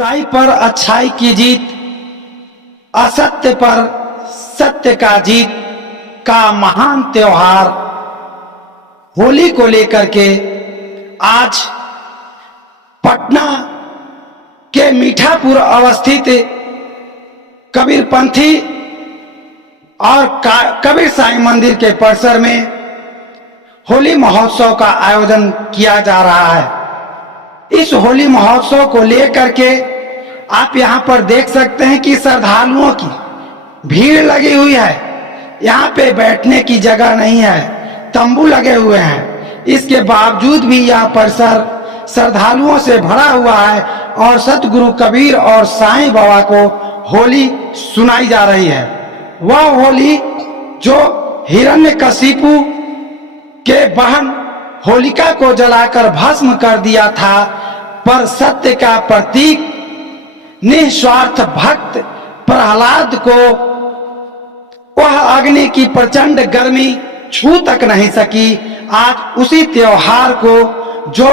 बुराई पर अच्छाई की जीत, असत्य पर सत्य का जीत का महान त्योहार होली को लेकर के आज पटना के मीठापुर अवस्थित कबीरपंथी और कबीर साईं मंदिर के परिसर में होली महोत्सव का आयोजन किया जा रहा है। इस होली महोत्सव को लेकर के आप यहाँ पर देख सकते हैं कि श्रद्धालुओं की भीड़ लगी हुई है। यहाँ पे बैठने की जगह नहीं है, तंबू लगे हुए हैं। इसके बावजूद भी यह परिसर श्रद्धालुओं से भरा हुआ है और सतगुरु कबीर और साईं बाबा को होली सुनाई जा रही है। वह होली जो हिरण्यकशिपु के बहन होलिका को जलाकर भस्म कर दिया था, पर सत्य का प्रतीक निस्वार्थ भक्त प्रहलाद को वह अग्नि की प्रचंड गर्मी छू तक नहीं सकी। आज उसी त्योहार को जो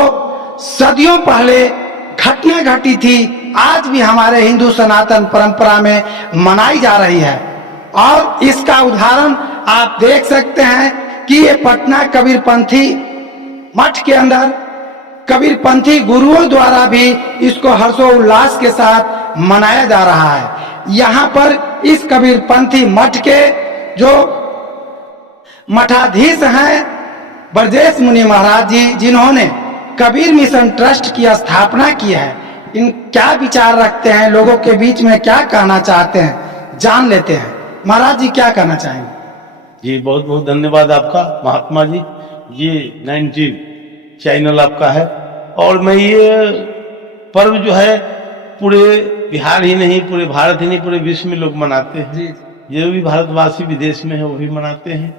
सदियों पहले घटना घटी थी, आज भी हमारे हिंदू सनातन परंपरा में मनाई जा रही है। और इसका उदाहरण आप देख सकते हैं कि ये पटना कबीरपंथी मठ के अंदर कबीरपंथी गुरुओं द्वारा भी इसको हर्षोल्लास के साथ मनाया जा रहा है। यहाँ पर इस कबीरपंथी मठ के जो मठाधीश हैं ब्रजेश मुनि महाराज जी, जिन्होंने कबीर मिशन ट्रस्ट की स्थापना की है, इन क्या विचार रखते हैं, लोगों के बीच में क्या कहना चाहते हैं, जान लेते हैं। महाराज जी क्या कहना चाहेंगे? जी बहुत बहुत धन्यवाद आपका महात्मा जी। ये 19 चैनल आपका है और मैं ये पर्व जो है पूरे बिहार ही नहीं, पूरे भारत ही नहीं, पूरे विश्व में लोग मनाते हैं। जो भी भारतवासी विदेश में है वो भी मनाते हैं।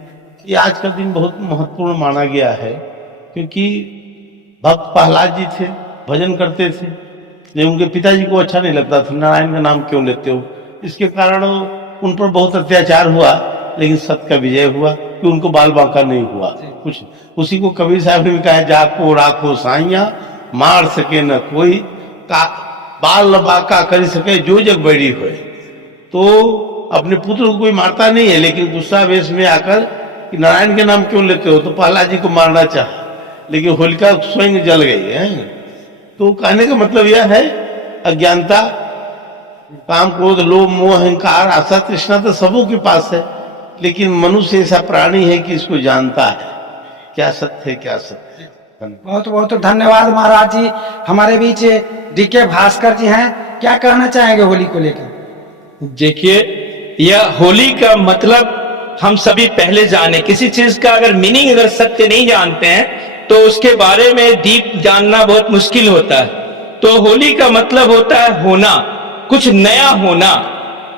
ये आज का दिन बहुत महत्वपूर्ण माना गया है क्योंकि भक्त प्रहलाद जी थे, भजन करते थे, लेकिन उनके पिताजी को अच्छा नहीं लगता था, नारायण का नाम क्यों लेते हो। इसके कारण उन पर बहुत अत्याचार हुआ, लेकिन सत्य का विजय हुआ कि उनको बाल बांका नहीं हुआ कुछ। उसी को कबीर साहब ने कहा, जाको राखो साइया मार सके न कोई, का बाल बांका कर सके जो जग बड़ी हो। तो अपने पुत्र को कोई मारता नहीं है, लेकिन गुस्सा वेश में आकर कि नारायण के नाम क्यों लेते हो, तो प्रहलाद जी को मारना चाहा, लेकिन होलिका स्वयं जल गई है। तो कहने का मतलब यह है अज्ञानता, काम, क्रोध, लोभ, मोह, अहंकार, आशा, तृष्णा तो सबों के पास है, लेकिन मनुष्य ऐसा प्राणी है कि इसको जानता है क्या सत्य है क्या सत्य है। बहुत बहुत धन्यवाद महाराज जी। हमारे बीच डीके भास्कर जी हैं, क्या कहना चाहेंगे होली को लेकर? देखिए, यह होली का मतलब हम सभी पहले जाने। किसी चीज का अगर मीनिंग, अगर सत्य नहीं जानते हैं तो उसके बारे में डीप जानना बहुत मुश्किल होता है। तो होली का मतलब होता है होना, कुछ नया होना।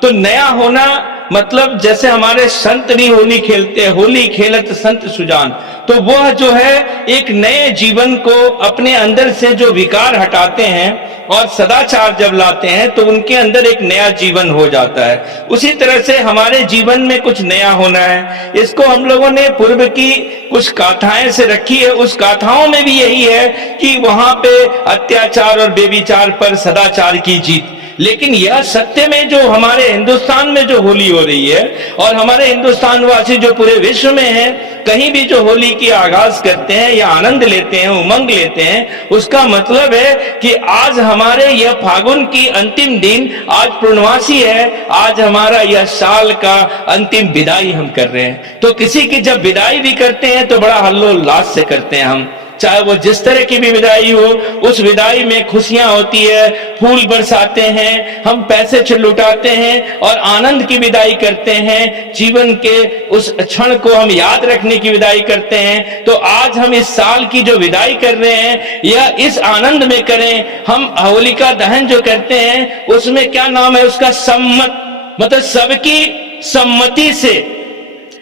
तो नया होना मतलब जैसे हमारे संत भी होली खेलते हैं, होली खेलत संत सुजान, तो वह जो है एक नए जीवन को अपने अंदर से जो विकार हटाते हैं और सदाचार जब लाते हैं तो उनके अंदर एक नया जीवन हो जाता है। उसी तरह से हमारे जीवन में कुछ नया होना है। इसको हम लोगों ने पूर्व की कुछ गाथाएं से रखी है। उस गाथाओं में भी यही है कि वहां पे अत्याचार और बेविचार पर सदाचार की जीत। लेकिन यह सत्य में जो हमारे हिंदुस्तान में जो होली हो रही है और हमारे हिंदुस्तान वासी जो पूरे विश्व में हैं, कहीं भी जो होली की आगाज करते हैं या आनंद लेते हैं, उमंग लेते हैं, उसका मतलब है कि आज हमारे यह फागुन की अंतिम दिन, आज पूर्णमासी है, आज हमारा यह साल का अंतिम विदाई हम कर रहे हैं। तो किसी की जब विदाई भी करते हैं तो बड़ा हल्लोल्लास से करते हैं हम, चाहे वो जिस तरह की भी विदाई हो। उस विदाई में खुशियां होती है, फूल बरसाते हैं, हम पैसे लुटाते हैं और आनंद की विदाई करते हैं। जीवन के उस क्षण को हम याद रखने की विदाई करते हैं। तो आज हम इस साल की जो विदाई कर रहे हैं यह इस आनंद में करें। हम होलिका दहन जो करते हैं उसमें क्या नाम है उसका, सम्मत, मतलब सबकी सम्मति से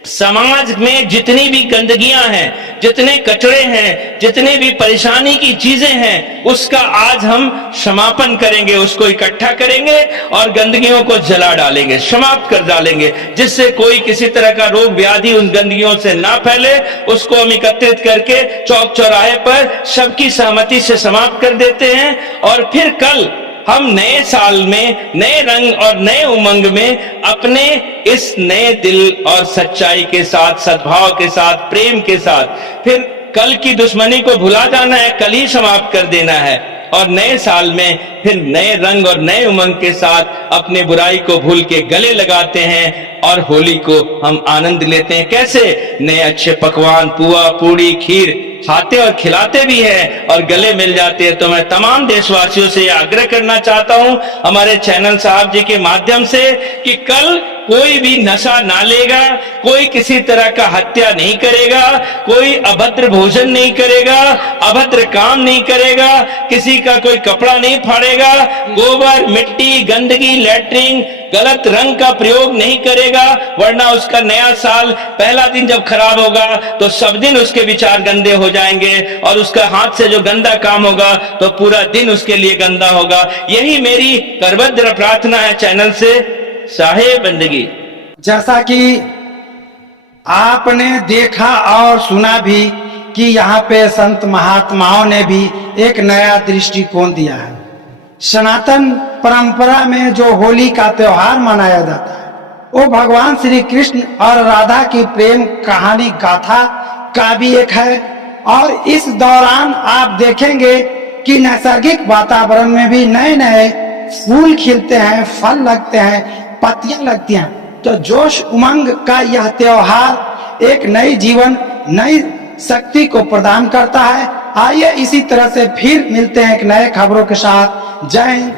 समाज में जितनी भी गंदगियां हैं, जितने कचरे हैं, जितने भी परेशानी की चीजें हैं, उसका आज हम समापन करेंगे, उसको इकट्ठा करेंगे और गंदगियों को जला डालेंगे, समाप्त कर डालेंगे, जिससे कोई किसी तरह का रोग व्याधि उन गंदगियों से ना फैले। उसको हम एकत्रित करके चौक चौराहे पर सबकी सहमति से समाप्त कर देते हैं। और फिर कल हम नए साल में नए रंग और नए उमंग में अपने इस नए दिल और सच्चाई के साथ, सद्भाव के साथ, प्रेम के साथ फिर कल की दुश्मनी को भुला जाना है, कल ही समाप्त कर देना है और नए साल में फिर नए रंग और नए उमंग के साथ अपने बुराई को भूल के गले लगाते हैं और होली को हम आनंद लेते हैं। कैसे? नए अच्छे पकवान, पुआ, पूड़ी, खीर खाते और खिलाते भी हैं और गले मिल जाते हैं। तो मैं तमाम देशवासियों से आग्रह करना चाहता हूं हमारे चैनल साहब जी के माध्यम से कि कल कोई भी नशा ना लेगा, कोई किसी तरह का हत्या नहीं करेगा, कोई अभद्र भोजन नहीं करेगा, अभद्र काम नहीं करेगा, किसी का कोई कपड़ा नहीं फाड़ेगा, गोबर, मिट्टी, गंदगी, लैट्रिन, गलत रंग का प्रयोग नहीं करेगा, वरना उसका नया साल पहला दिन जब खराब होगा तो सब दिन उसके विचार गंदे हो जाएंगे और उसका हाथ से जो गंदा काम होगा तो पूरा दिन उसके लिए गंदा होगा। यही मेरी करबद्ध प्रार्थना है चैनल से। साहेब बंदगी। जैसा कि आपने देखा और सुना भी कि यहाँ पे संत महात्माओं ने भी एक नया दृष्टिकोण दिया है। सनातन परंपरा में जो होली का त्योहार मनाया जाता है वो भगवान श्री कृष्ण और राधा की प्रेम कहानी गाथा का भी एक है। और इस दौरान आप देखेंगे कि नैसर्गिक वातावरण में भी नए नए फूल खिलते हैं, फल लगते हैं, पत्तियां लगती हैं। तो जोश उमंग का यह त्योहार एक नई जीवन, नई शक्ति को प्रदान करता है। आइए इसी तरह से फिर मिलते हैं एक नए खबरों के साथ। जय हिंद।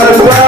Hare